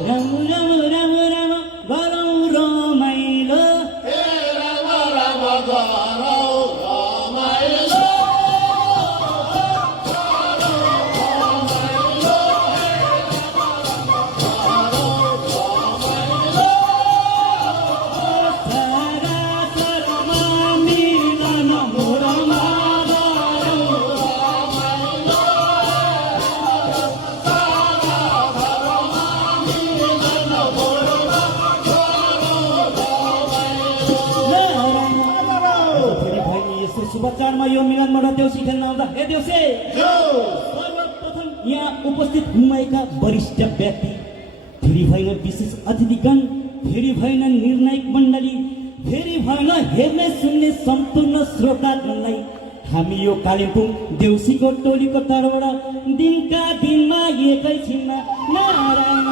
राम राम राम राम गरौँ रमाइलो राम राम गरौँ रमाइलो शुभचारमा यो मिलनमा देउसी खेल्न आउँदा हे देउसे सर्वप्रथम यहाँ उपस्थित हुनुभएका वरिष्ठ व्यक्ति, फेरि भएन विशेष अतिथिगण, फेरि भएन निर्णायक मण्डली, फेरि भएन हेर्ने सुन्ने सम्पूर्ण श्रोतागणलाई हामी यो कालिम्पोङ देउसीको टोलीको तर्फबाट दिनका दिनमा एकैछिनमा नारायण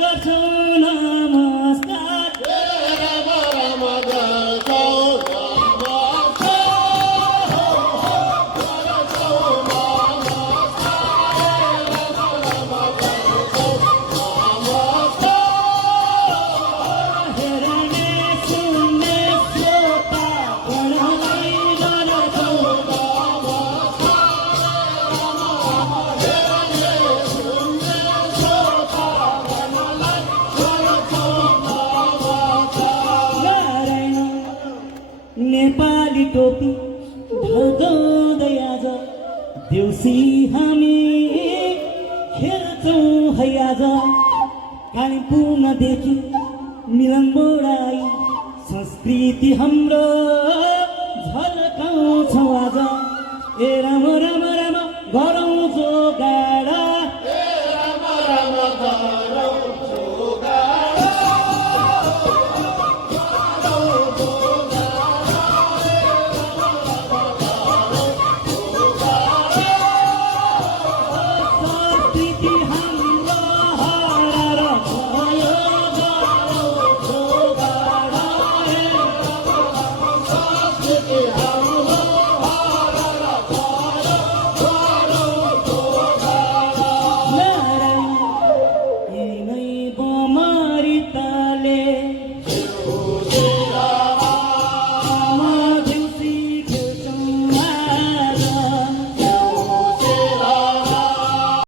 गर्छौँ नमस्कार। नेपाली टोपी ढल्काउँदै आज देउसी हामी खेल्छौँ है आज। कालिम्पोङदेखि मिलनबोडाई संस्कृति हाम्रो झल्काउँछौँ आज। ए राम राम राम गर